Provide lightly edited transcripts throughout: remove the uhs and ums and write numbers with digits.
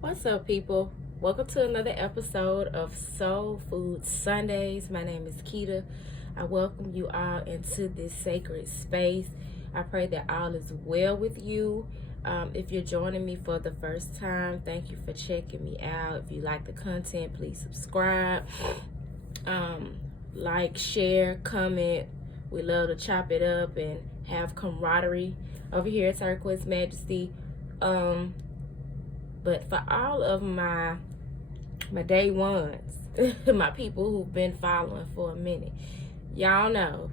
What's up, people? Welcome to another episode of Soul Food Sundays. My name is Keita. I welcome you all into this sacred space. I pray that all is well with you. If you're joining me for the first time, thank you for checking me out. If you like the content, please subscribe. Like, share, comment. We love to chop it up and have camaraderie over here at Turquoise Majesty. But for all of my day ones, my people who've been following for a minute, y'all know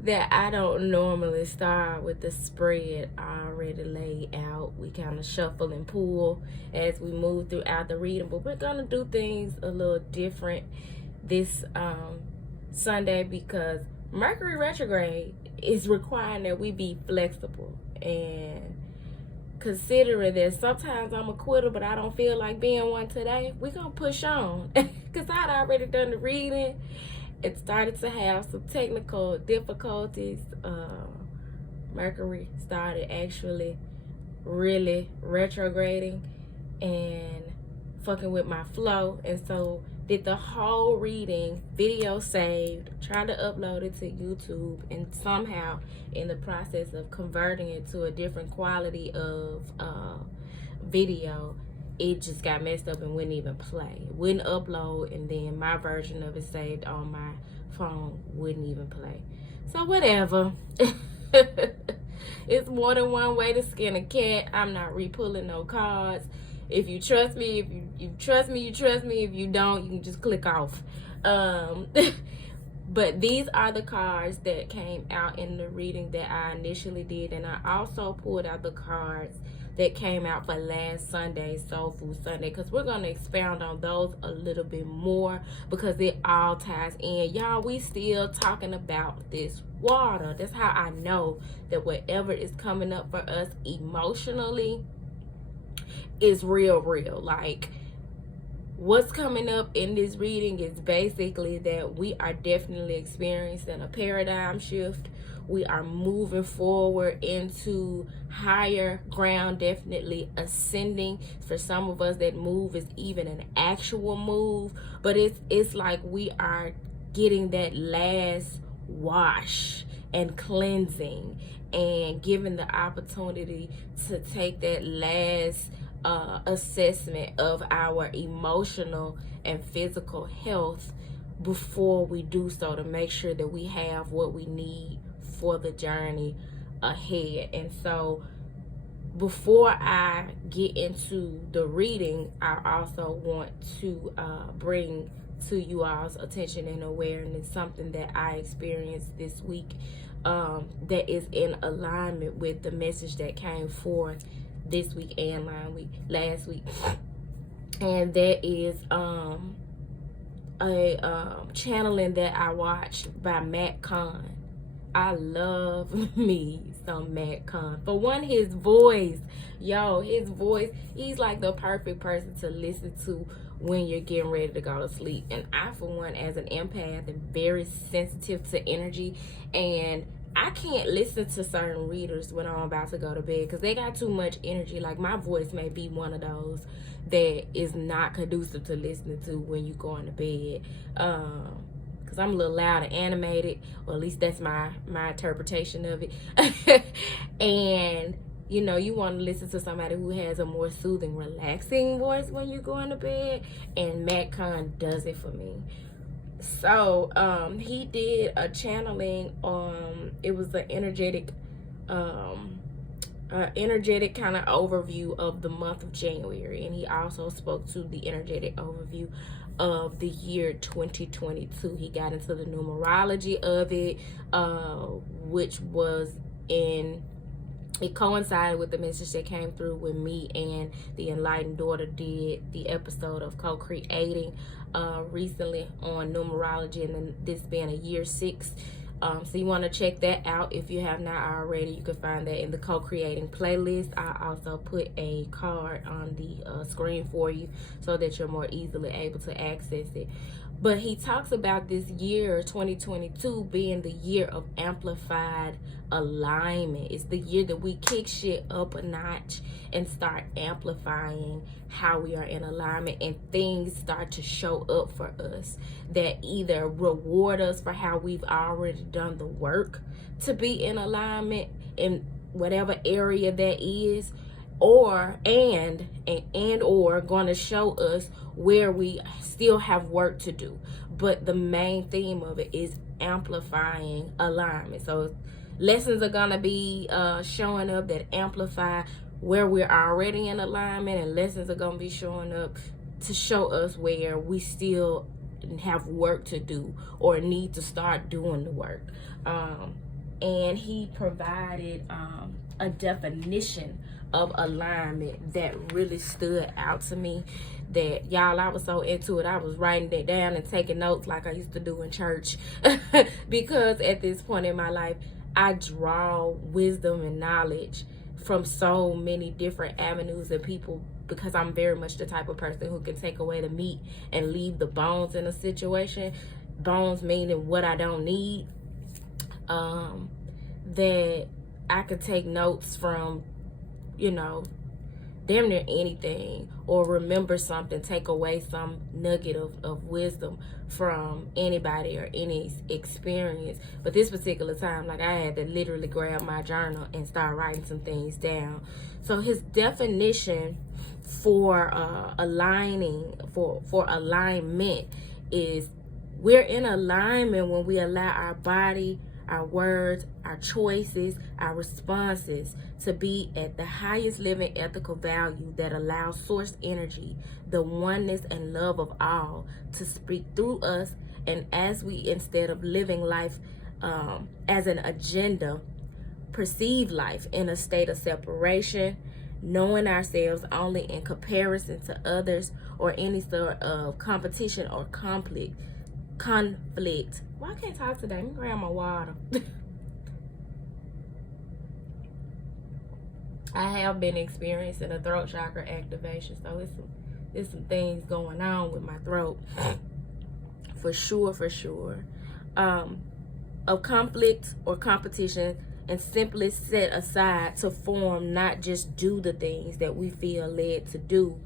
that I don't normally start with the spread already laid out. We kind of shuffle and pull as we move throughout the reading, but we're gonna do things a little different this Sunday because Mercury Retrograde is requiring that we be flexible. And considering that sometimes I'm a quitter, but I don't feel like being one today, we're going to push on. Because I'd already done the reading. It started to have some technical difficulties. Mercury started actually really retrograding and fucking with my flow. And so did the whole reading, video saved, tried to upload it to YouTube, and somehow in the process of converting it to a different quality of video, it just got messed up and wouldn't even play. It wouldn't upload, and then my version of it saved on my phone wouldn't even play. So whatever. It's more than one way to skin a cat. I'm not re-pulling no cards. If you trust me, if you trust me, you trust me. If you don't, you can just click off. But these are the cards that came out in the reading that I initially did. And I also pulled out the cards that came out for last Sunday, Soul Food Sunday, because we're going to expound on those a little bit more because it all ties in. Y'all, we still talking about this water. That's how I know that whatever is coming up for us emotionally is real. Like, what's coming up in this reading is basically that we are definitely experiencing a paradigm shift. We are moving forward into higher ground, definitely ascending. For some of us, that move is even an actual move, but it's like we are getting that last wash and cleansing and given the opportunity to take that last assessment of our emotional and physical health before we do so, to make sure that we have what we need for the journey ahead. And so before I get into the reading, I also want to bring to you all's attention and awareness something that I experienced this week that is in alignment with the message that came forth this week and last week, and that is a channeling that I watched by Matt Kahn. I love me some Matt Kahn. For one, his voice, he's like the perfect person to listen to when you're getting ready to go to sleep. And I, for one, as an empath, am very sensitive to energy, and I can't listen to certain readers when I'm about to go to bed because they got too much energy. Like, my voice may be one of those that is not conducive to listening to when you going to bed. Because I'm a little loud and animated, or at least that's my interpretation of it. And, you want to listen to somebody who has a more soothing, relaxing voice when you're going to bed. And Matt Kahn does it for me. So he did a channeling on, it was an energetic kind of overview of the month of January, and he also spoke to the energetic overview of the year 2022. He got into the numerology of it, which was it coincided with the message that came through when me and the Enlightened Daughter did the episode of co-creating recently on numerology, and then this being a year 6. So you want to check that out if you have not already. You can find that in the co-creating playlist. I also put a card on the screen for you so that you're more easily able to access it. But he talks about this year 2022 being the year of amplified alignment. It's the year that we kick shit up a notch and start amplifying how we are in alignment, and things start to show up for us that either reward us for how we've already done the work to be in alignment in whatever area that is, or or going to show us where we still have work to do. But the main theme of it is amplifying alignment. So lessons are going to be showing up that amplify where we're already in alignment, and lessons are going to be showing up to show us where we still have work to do or need to start doing the work. And he provided a definition of alignment that really stood out to me. That, y'all, I was so into it, I was writing it down and taking notes like I used to do in church. Because at this point in my life, I draw wisdom and knowledge from so many different avenues of people, because I'm very much the type of person who can take away the meat and leave the bones in a situation. Bones meaning what I don't need. That I could take notes from, you know, damn near anything, or remember something, take away some nugget of wisdom from anybody or any experience. But this particular time, like, I had to literally grab my journal and start writing some things down. So his definition for for alignment is, we're in alignment when we allow our body, our words, our choices, our responses to be at the highest living ethical value that allows source energy, the oneness and love of all, to speak through us. And as we, instead of living life as an agenda, perceive life in a state of separation, knowing ourselves only in comparison to others or any sort of competition or conflict. Why can't I talk today? Let me grab my water. I have been experiencing a throat chakra activation, so it's some things going on with my throat. For sure. Of conflict or competition, and simply set aside to form, not just do the things that we feel led to do,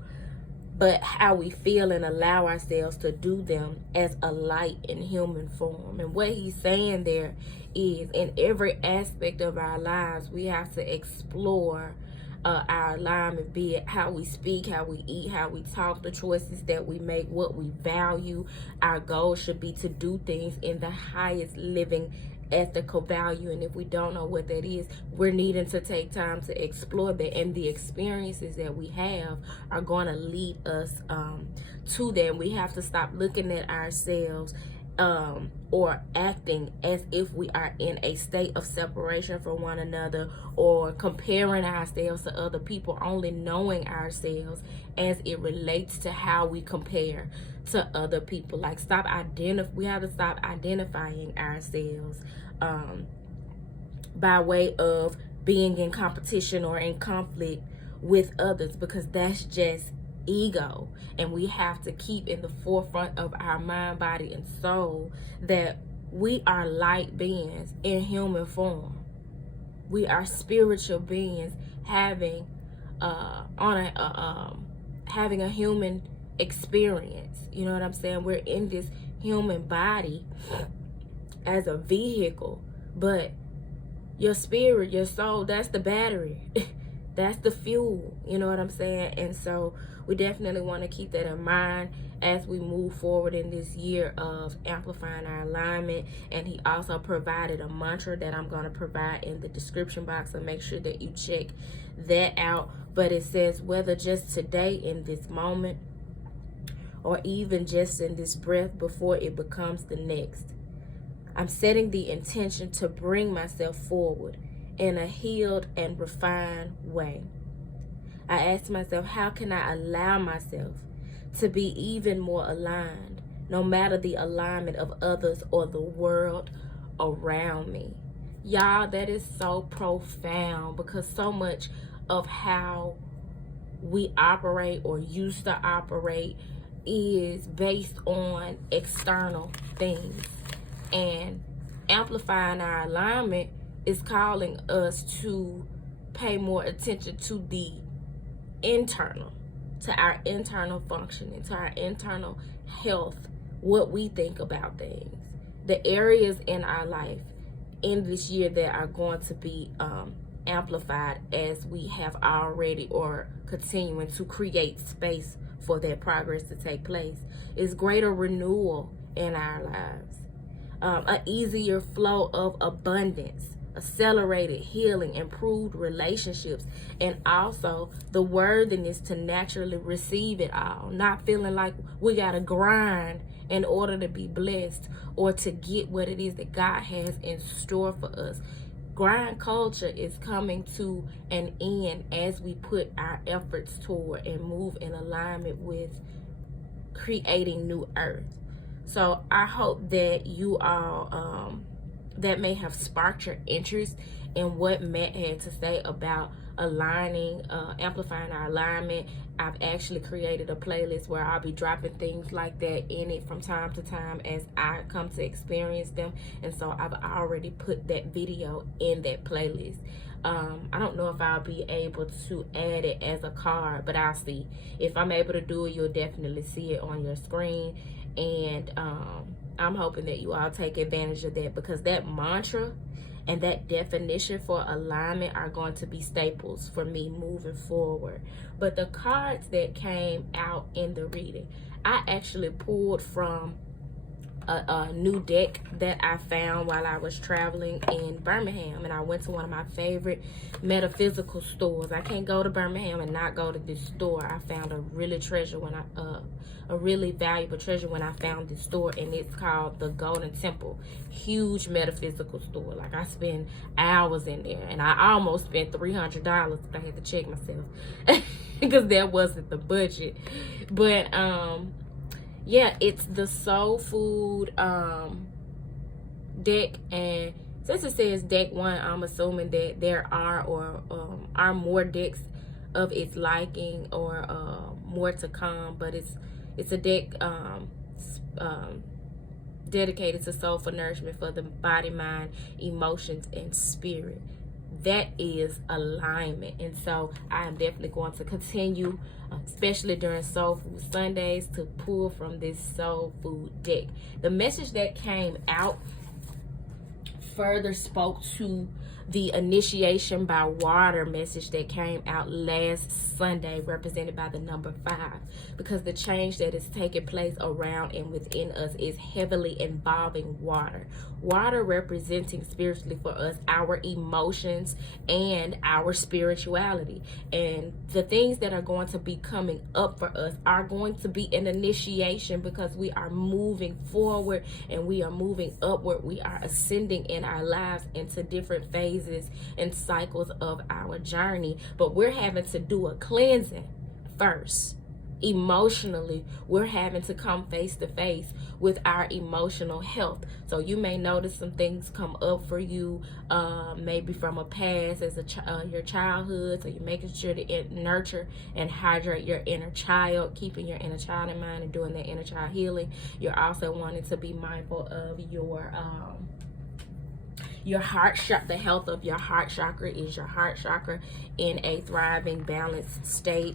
but how we feel and allow ourselves to do them as a light in human form. And what he's saying there is, in every aspect of our lives, we have to explore our alignment, be it how we speak, how we eat, how we talk, the choices that we make, what we value. Our goal should be to do things in the highest living ethical value. And if we don't know what that is, we're needing to take time to explore that, and the experiences that we have are going to lead us to that. We have to stop looking at ourselves or acting as if we are in a state of separation from one another, or comparing ourselves to other people, only knowing ourselves as it relates to how we compare to other people. Like, we have to stop identifying ourselves by way of being in competition or in conflict with others, because that's just ego. And we have to keep in the forefront of our mind, body, and soul that we are light beings in human form. We are spiritual beings having having a human experience. You know what I'm saying? We're in this human body as a vehicle, but your spirit, your soul, that's the battery. That's the fuel. You know what I'm saying? And so we definitely want to keep that in mind as we move forward in this year of amplifying our alignment. And he also provided a mantra that I'm going to provide in the description box, so make sure that you check that out. But it says, whether just today in this moment, or even just in this breath before it becomes the next, I'm setting the intention to bring myself forward in a healed and refined way. I ask myself, how can I allow myself to be even more aligned, no matter the alignment of others or the world around me? Y'all, that is so profound, because so much of how we operate or used to operate is based on external things, and amplifying our alignment is calling us to pay more attention to the internal, to our internal functioning, to our internal health, what we think about things, the areas in our life in this year that are going to be amplified as we have already, or continuing to create space for that progress to take place, is greater renewal in our lives, an easier flow of abundance, accelerated healing, improved relationships, and also the worthiness to naturally receive it all, not feeling like we gotta grind in order to be blessed or to get what it is that God has in store for us. Grind culture is coming to an end as we put our efforts toward and move in alignment with creating new earth. So I hope that you all, that may have sparked your interest in what Matt had to say about aligning, amplifying our alignment. I've actually created a playlist where I'll be dropping things like that in it from time to time as I come to experience them. And so I've already put that video in that playlist. I don't know if I'll be able to add it as a card, but I'll see. If I'm able to do it, you'll definitely see it on your screen. And I'm hoping that you all take advantage of that, because that mantra and that definition for alignment are going to be staples for me moving forward. But the cards that came out in the reading, I actually pulled from a new deck that I found while I was traveling in Birmingham, and I went to one of my favorite metaphysical stores. I can't go to Birmingham and not go to this store. I found a really valuable treasure when I found this store, and it's called the Golden Temple. Huge metaphysical store. Like, I spend hours in there, and I almost spent $300, but I had to check myself because that wasn't the budget. But yeah, it's the soul food deck, and since it says deck 1, I'm assuming that there are are more decks of its liking, or more to come. But it's a deck dedicated to soulful nourishment for the body, mind, emotions, and spirit. That is alignment. And so I am definitely going to continue, especially during Soul Food Sundays, to pull from this soul food deck. The message that came out further spoke to the initiation by water message that came out last Sunday, represented by the number 5, because the change that is taking place around and within us is heavily involving water. Water representing spiritually for us our emotions and our spirituality. And the things that are going to be coming up for us are going to be an initiation, because we are moving forward and we are moving upward. We are ascending in our lives into different phases and cycles of our journey. But we're having to do a cleansing first. Emotionally, we're having to come face to face with our emotional health. So you may notice some things come up for you, maybe from a past as your childhood. So you're making sure to nurture and hydrate your inner child, keeping your inner child in mind and doing that inner child healing. You're also wanting to be mindful of your heart chakra. The health of your heart chakra. Is your heart chakra in a thriving, balanced state?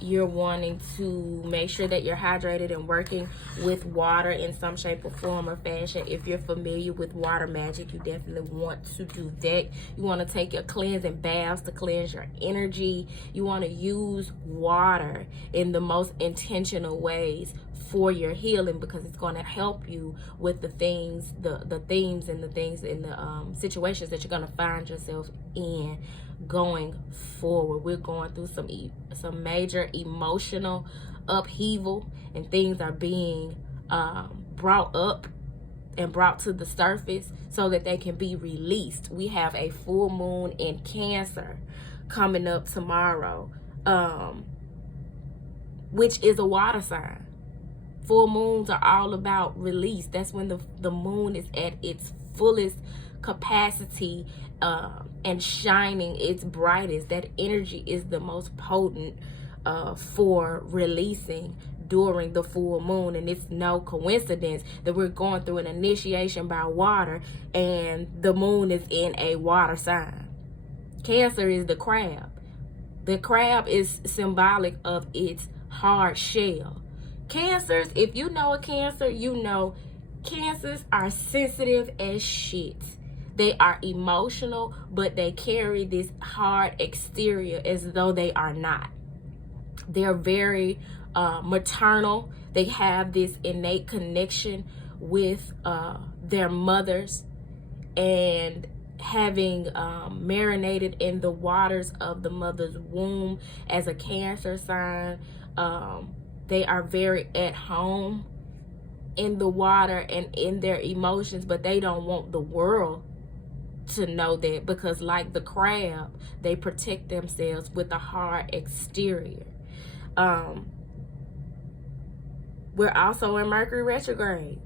You're wanting to make sure that you're hydrated and working with water in some shape or form or fashion. If you're familiar with water magic, you definitely want to do that. You want to take your cleansing baths to cleanse your energy. You want to use water in the most intentional ways for your healing, because it's going to help you with the things, the themes and the things in the situations that you're going to find yourself in going forward. We're going through some major emotional upheaval, and things are being brought up and brought to the surface so that they can be released. We have a full moon in Cancer coming up tomorrow, which is a water sign. Full moons are all about release. That's when the moon is at its fullest capacity and shining its brightest. That energy is the most potent for releasing during the full moon, and it's no coincidence that we're going through an initiation by water and the moon is in a water sign. Cancer is the crab. The crab is symbolic of its hard shell. Cancers, if you know a Cancer, you know Cancers are sensitive as shit. They are emotional, but they carry this hard exterior as though they are not. They're very maternal. They have this innate connection with their mothers, and having marinated in the waters of the mother's womb as a Cancer sign, they are very at home in the water and in their emotions, but they don't want the world to know that, because like the crab, they protect themselves with a hard exterior. We're also in Mercury Retrograde.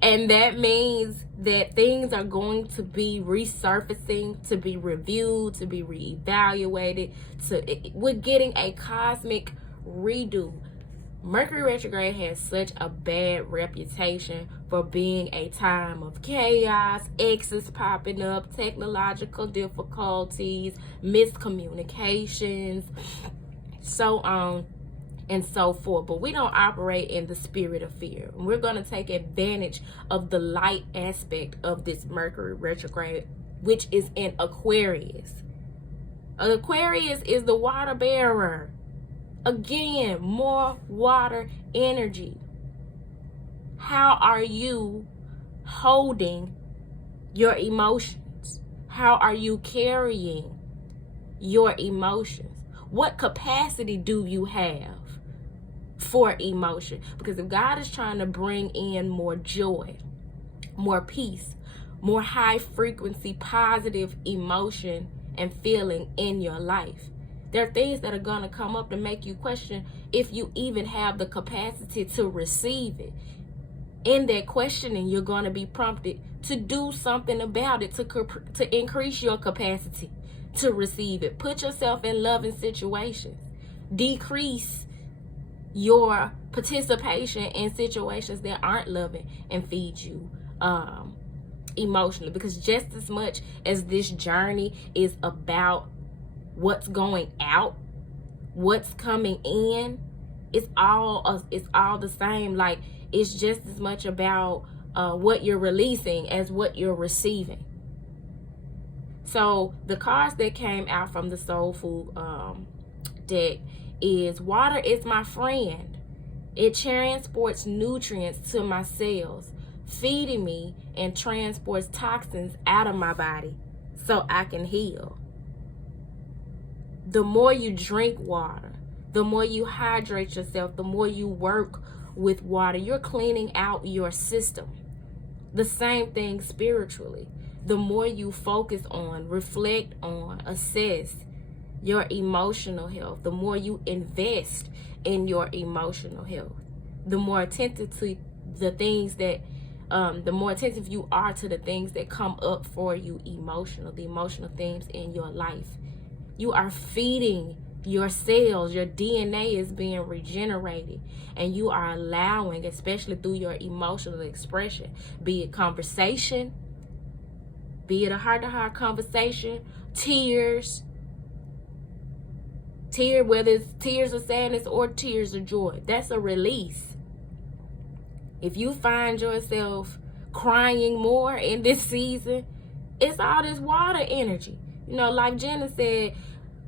And that means that things are going to be resurfacing, to be reviewed, to be reevaluated. We're getting a cosmic redo. Mercury Retrograde has such a bad reputation for being a time of chaos, exes popping up, technological difficulties, miscommunications, so on and so forth. But we don't operate in the spirit of fear. We're going to take advantage of the light aspect of this Mercury Retrograde, which is in Aquarius. Aquarius is the water bearer. Again, more water energy. How are you holding your emotions? How are you carrying your emotions? What capacity do you have for emotion? Because if God is trying to bring in more joy, more peace, more high frequency, positive emotion and feeling in your life, there are things that are going to come up to make you question if you even have the capacity to receive it. In that questioning, you're going to be prompted to do something about it, to increase your capacity to receive it. Put yourself in loving situations. Decrease your participation in situations that aren't loving and feed you emotionally. Because just as much as this journey is about what's going out, what's coming in, it's all the same. Like, it's just as much about what you're releasing as what you're receiving. So the cards that came out from the Soul Food deck is: water is my friend. It transports nutrients to my cells, feeding me, and transports toxins out of my body so I can heal. The more you drink water, the more you hydrate yourself, the more you work with water, you're cleaning out your system. The same thing spiritually. The more you focus on, reflect on, assess your emotional health, the more you invest in your emotional health, the more attentive to the things that the more attentive you are to the things that come up for you the emotional things in your life. You are feeding your cells, your DNA is being regenerated, and you are allowing, especially through your emotional expression, be it conversation, be it a heart-to-heart conversation, tears, whether it's tears of sadness or tears of joy, that's a release. If you find yourself crying more in this season, it's all this water energy. You know, like Jenna said,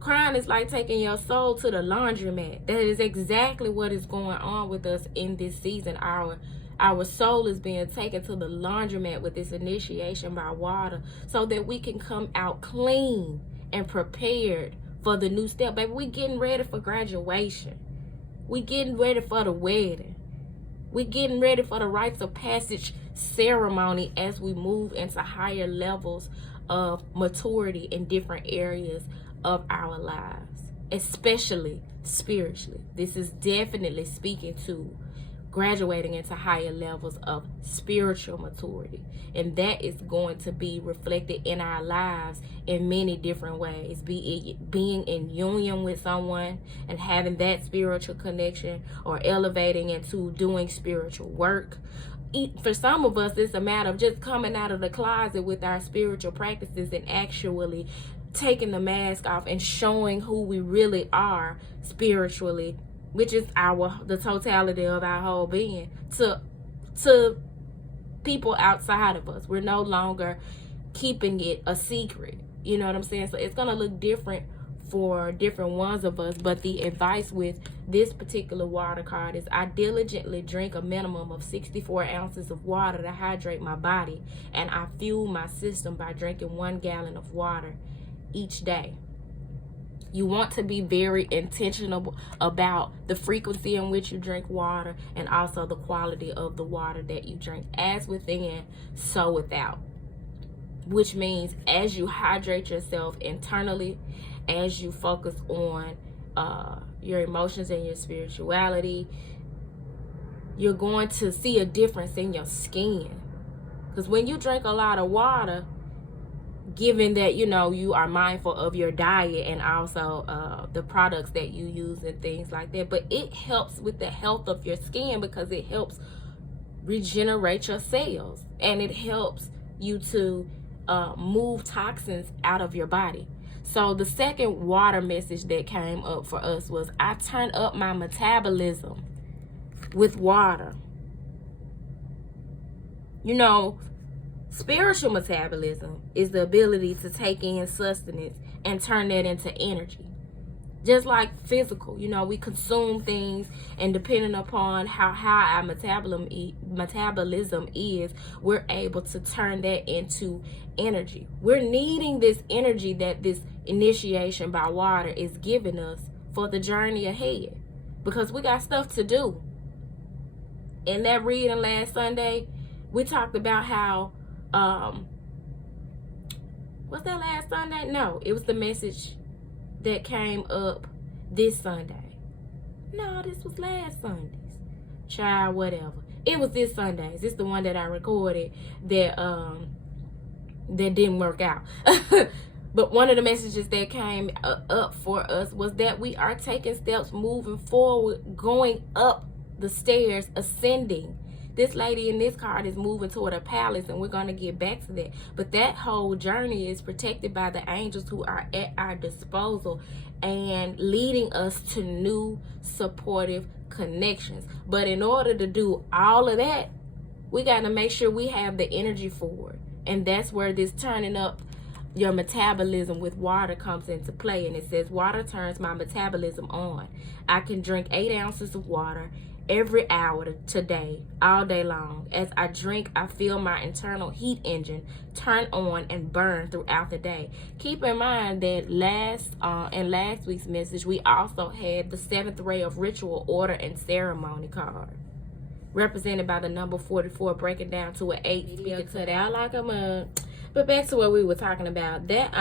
crying is like taking your soul to the laundromat. That is exactly what is going on with us in this season. Our soul is being taken to the laundromat with this initiation by water, so that we can come out clean and prepared for the new step. Baby, we getting ready for graduation. We getting ready for the wedding. We getting ready for the rites of passage ceremony as we move into higher levels of maturity in different areas of our lives, especially spiritually. This is definitely speaking to graduating into higher levels of spiritual maturity. And that is going to be reflected in our lives in many different ways. Be it being in union with someone and having that spiritual connection, or elevating into doing spiritual work. For some of us, it's a matter of just coming out of the closet with our spiritual practices and actually taking the mask off and showing who we really are spiritually, which is the totality of our whole being, to people outside of us. We're no longer keeping it a secret. You know what I'm saying? So it's going to look different for different ones of us. But the advice with this particular water card is, I diligently drink a minimum of 64 ounces of water to hydrate my body, and I fuel my system by drinking 1 gallon of water each day. You want to be very intentional about the frequency in which you drink water, and also the quality of the water that you drink. As within, so without. Which means, as you hydrate yourself internally, as you focus on your emotions and your spirituality, you're going to see a difference in your skin. Because when you drink a lot of water, given that, you know, you are mindful of your diet and also the products that you use and things like that, but it helps with the health of your skin, because it helps regenerate your cells, and it helps you to move toxins out of your body. So the second water message that came up for us was, I turn up my metabolism with water. You know, spiritual metabolism is the ability to take in sustenance and turn that into energy. Just like physical, you know, we consume things, and depending upon how high our metabolism is, we're able to turn that into energy. We're needing this energy that this initiation by water is giving us for the journey ahead, because we got stuff to do. In that reading last Sunday, we talked about how was that last Sunday? No, it was the message that came up this Sunday. No, this was last Sunday's. Child, whatever. It was this Sunday's. It's the one that I recorded that didn't work out. But one of the messages that came up for us was that we are taking steps moving forward, going up the stairs, ascending. This lady in this card is moving toward a palace, and we're going to get back to that. But that whole journey is protected by the angels who are at our disposal and leading us to new supportive connections. But in order to do all of that, we got to make sure we have the energy for it. And that's where this turning up your metabolism with water comes into play. And it says, water turns my metabolism on. I can drink 8 ounces of water every hour today, all day long. As I drink, I feel my internal heat engine turn on and burn throughout the day. Keep in mind that in last week's message, we also had the 7th ray of ritual, order, and ceremony card, represented by the number 44, breaking down to an 8. Speaking cut out like a mug. But back to what we were talking about. That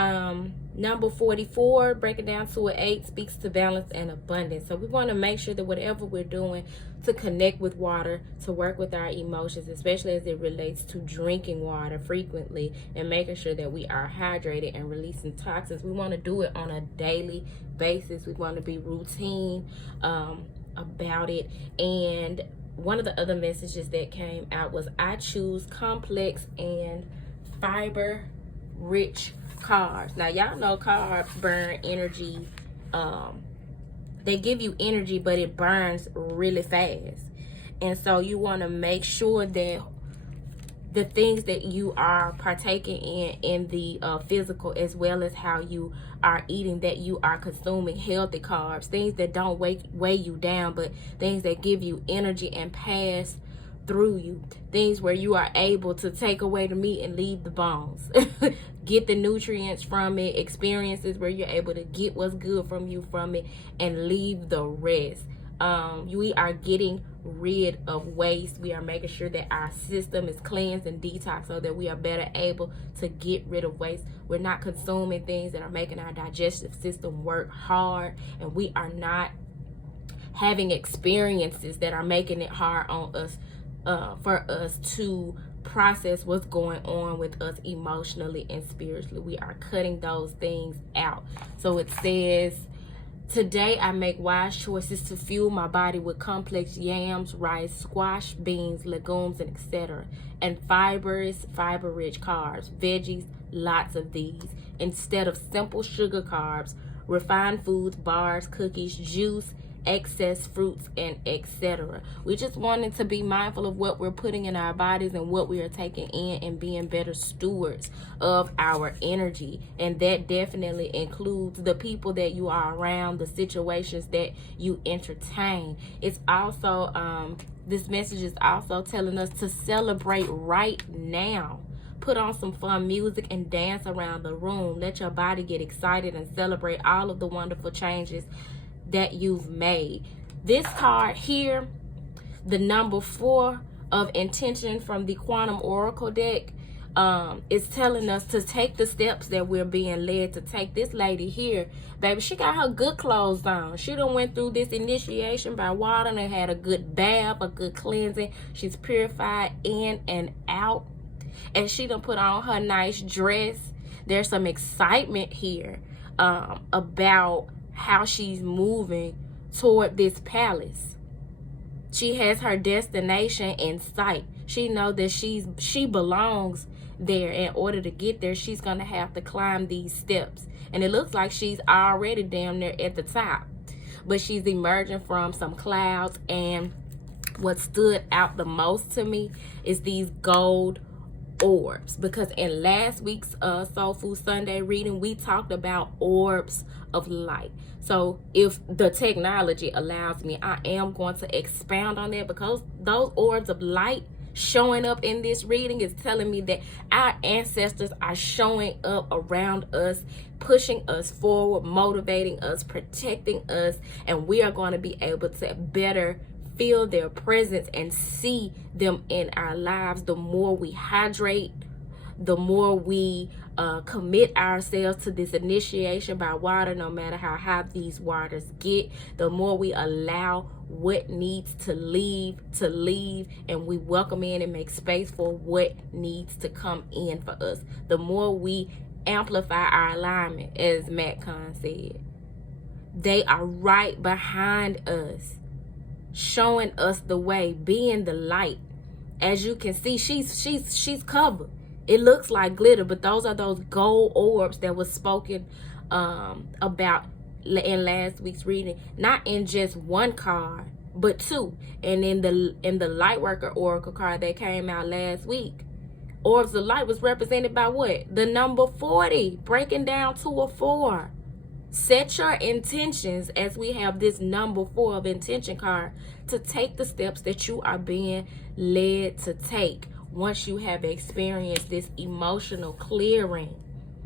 number 44, breaking down to an 8, speaks to balance and abundance. So we want to make sure that whatever we're doing to connect with water, to work with our emotions, especially as it relates to drinking water frequently and making sure that we are hydrated and releasing toxins, we want to do it on a daily basis. We want to be routine about it. And one of the other messages that came out was, I choose complex and fiber rich carbs. Now y'all know carbs burn energy. They give you energy, but it burns really fast. And so you want to make sure that the things that you are partaking in the physical, as well as how you are eating, that you are consuming healthy carbs, things that don't weigh you down, but things that give you energy and pass through you, things where you are able to take away the meat and leave the bones. Get the nutrients from it, experiences where you're able to get what's good from it and leave the rest. We are getting rid of waste. We are making sure that our system is cleansed and detoxed so that we are better able to get rid of waste. We're not consuming things that are making our digestive system work hard, and we are not having experiences that are making it hard on us, for us to process what's going on with us emotionally and spiritually. We are cutting those things out. So it says, today I make wise choices to fuel my body with complex yams, rice, squash, beans, legumes, and etc. And fiber-rich carbs, veggies, lots of these, instead of simple sugar carbs, refined foods, bars, cookies, juice, excess fruits, and etc. We just wanted to be mindful of what we're putting in our bodies and what we are taking in, and being better stewards of our energy. And that definitely includes the people that you are around, the situations that you entertain. It's also this message is also telling us to celebrate right now. Put on some fun music and dance around the room. Let your body get excited and celebrate all of the wonderful changes that you've made. This card here, the number 4 of intention from the Quantum Oracle deck, is telling us to take the steps that we're being led to take. This lady here, baby, she got her good clothes on. She done went through this initiation by water and had a good bath, a good cleansing. She's purified in and out, and she done put on her nice dress. There's some excitement here about how she's moving toward this palace. She has her destination in sight. She knows that she belongs there. In order to get there, she's going to have to climb these steps. And it looks like she's already damn near at the top. But she's emerging from some clouds. And what stood out the most to me is these gold orbs, because in last week's Soul Food Sunday reading, we talked about orbs of light. So if the technology allows me, I am going to expound on that, because those orbs of light showing up in this reading is telling me that our ancestors are showing up around us, pushing us forward, motivating us, protecting us, and we are going to be able to better feel their presence and see them in our lives. The more we hydrate, the more we commit ourselves to this initiation by water, no matter how high these waters get, the more we allow what needs to leave, and we welcome in and make space for what needs to come in for us. The more we amplify our alignment, as Matt Kahn said, they are right behind us, showing us the way, being the light. As you can see, she's covered. It looks like glitter, but those are those gold orbs that was spoken about in last week's reading. Not in just one card, but 2. And in the Lightworker Oracle card that came out last week, orbs of light was represented by what? The number 40, breaking down to a 4. Set your intentions, as we have this number 4 of intention card, to take the steps that you are being led to take once you have experienced this emotional clearing.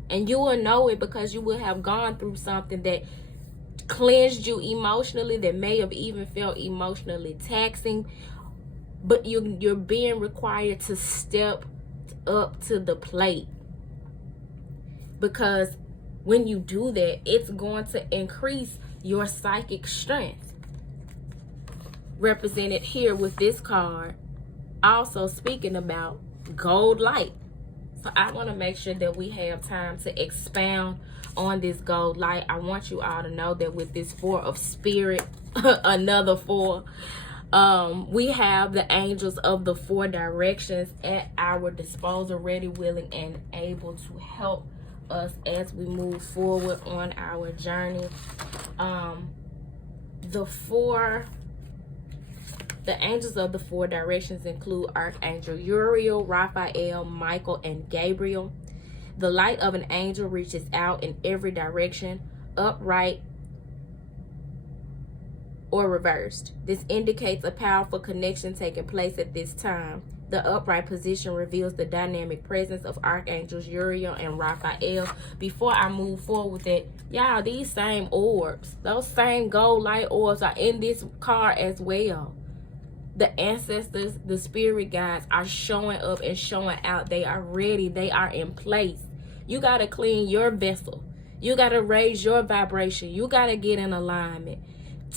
And you will know it because you will have gone through something that cleansed you emotionally, that may have even felt emotionally taxing. But you're being required to step up to the plate, because when you do that, it's going to increase your psychic strength, represented here with this card, also speaking about gold light. So I want to make sure that we have time to expound on this gold light. I want you all to know that with this 4 of spirit, another 4, we have the angels of the 4 directions at our disposal, ready, willing, and able to help us as we move forward on our journey. The angels of the 4 directions include Archangel Uriel, Raphael, Michael, and Gabriel. The light of an angel reaches out in every direction, upright or reversed. This indicates a powerful connection taking place at this time. The upright position reveals the dynamic presence of Archangels Uriel and Raphael. Before I move forward with it, y'all, these same orbs, those same gold light orbs are in this card as well. The ancestors, the spirit guides are showing up and showing out. They are ready. They are in place. You got to clean your vessel. You got to raise your vibration. You got to get in alignment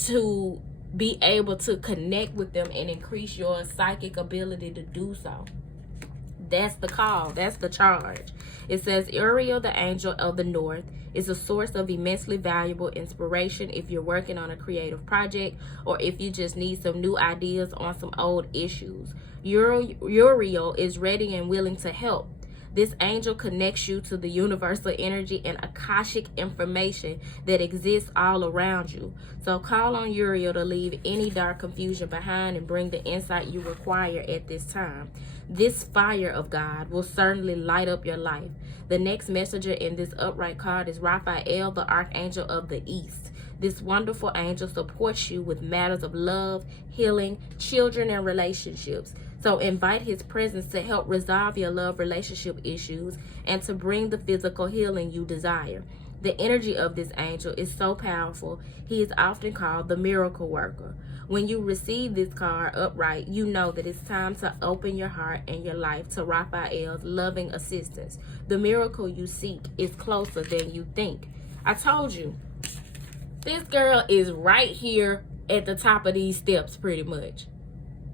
to be able to connect with them and increase your psychic ability to do so. That's the call. That's the charge. It says Uriel, the angel of the north, is a source of immensely valuable inspiration if you're working on a creative project or if you just need some new ideas on some old issues. Uriel is ready and willing to help. This angel connects you to the universal energy and Akashic information that exists all around you. So call on Uriel to leave any dark confusion behind and bring the insight you require at this time. This fire of God will certainly light up your life. The next messenger in this upright card is Raphael, the Archangel of the East. This wonderful angel supports you with matters of love, healing, children, and relationships. So invite his presence to help resolve your love relationship issues and to bring the physical healing you desire. The energy of this angel is so powerful, he is often called the miracle worker. When you receive this card upright, you know that it's time to open your heart and your life to Raphael's loving assistance. The miracle you seek is closer than you think. I told you, this girl is right here at the top of these steps pretty much.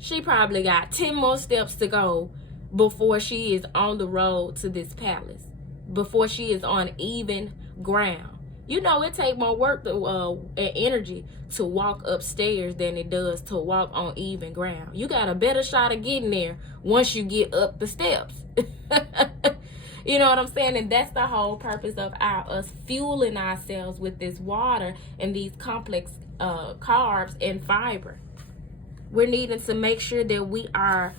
She probably got 10 more steps to go before she is on the road to this palace, before she is on even ground. You know, it takes more work and energy to walk upstairs than it does to walk on even ground. You got a better shot of getting there once you get up the steps. You know what I'm saying? And that's the whole purpose of us fueling ourselves with this water and these complex carbs and fiber. We're needing to make sure that we are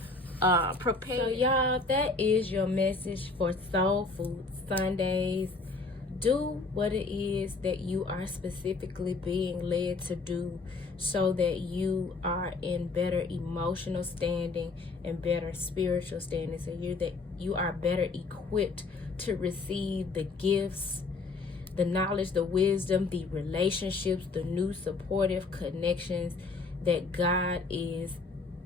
prepared. So y'all, that is your message for Soul Food Sundays. Do what it is that you are specifically being led to do so that you are in better emotional standing and better spiritual standing. So you are better equipped to receive the gifts, the knowledge, the wisdom, the relationships, the new supportive connections that God is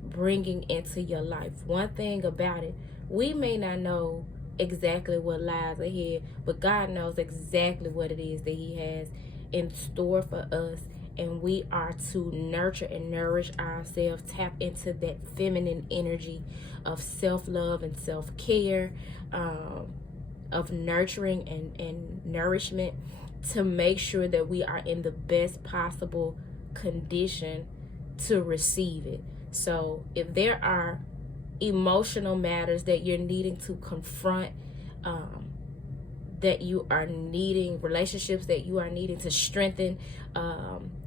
bringing into your life. One thing about it, we may not know exactly what lies ahead, but God knows exactly what it is that he has in store for us, and we are to nurture and nourish ourselves, tap into that feminine energy of self-love and self-care, of nurturing and nourishment, to make sure that we are in the best possible condition to receive it. So if there are emotional matters that you're needing to confront, that you are needing, relationships that you are needing to strengthen,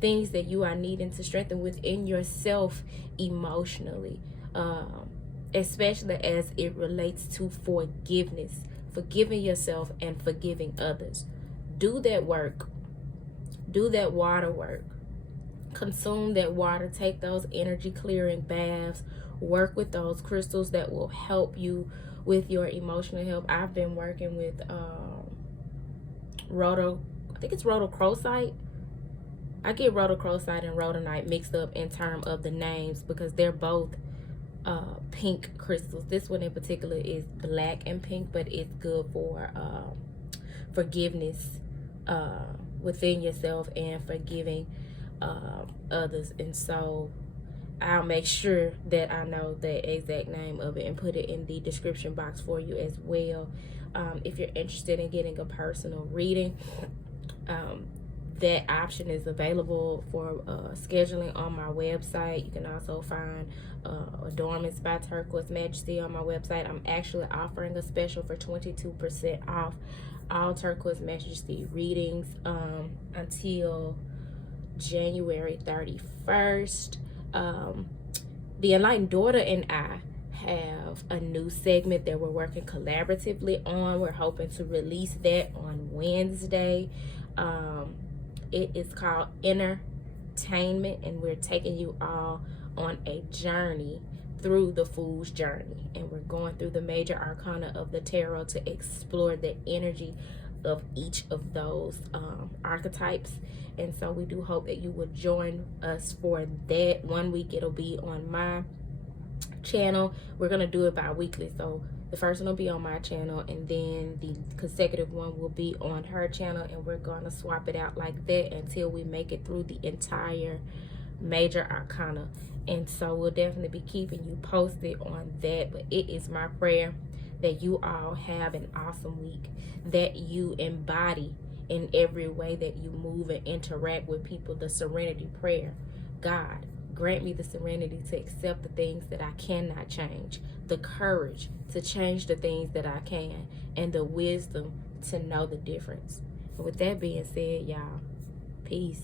things that you are needing to strengthen within yourself emotionally, especially as it relates to forgiveness, forgiving yourself and forgiving others. Do that work. Do that water work. Consume that water. Take those energy clearing baths. Work with those crystals that will help you with your emotional health. I've been working with rhodochrosite. I get rhodochrosite and rhodonite mixed up in terms of the names because they're both pink crystals. This one in particular is black and pink, but it's good for forgiveness within yourself and forgiving others. And so I'll make sure that I know the exact name of it and put it in the description box for you as well. If you're interested in getting a personal reading, that option is available for scheduling on my website. You can also find Adornments by Turquoise Majesty on my website. I'm actually offering a special for 22% off all Turquoise Majesty readings until January 31st. The Enlightened Daughter and I have a new segment that we're working collaboratively on. We're hoping to release that on Wednesday. It is called Entertainment, and we're taking you all on a journey through the Fool's Journey, and we're going through the major arcana of the tarot to explore the energy of each of those archetypes. And so we do hope that you will join us for that. 1 week it'll be on my channel. We're gonna do it bi-weekly, so the first one will be on my channel and then the consecutive one will be on her channel, and we're gonna swap it out like that until we make it through the entire major arcana. And so we'll definitely be keeping you posted on that. But it is my prayer that you all have an awesome week, that you embody in every way that you move and interact with people the Serenity Prayer. God, grant me the serenity to accept the things that I cannot change, the courage to change the things that I can, and the wisdom to know the difference. And with that being said, y'all, peace.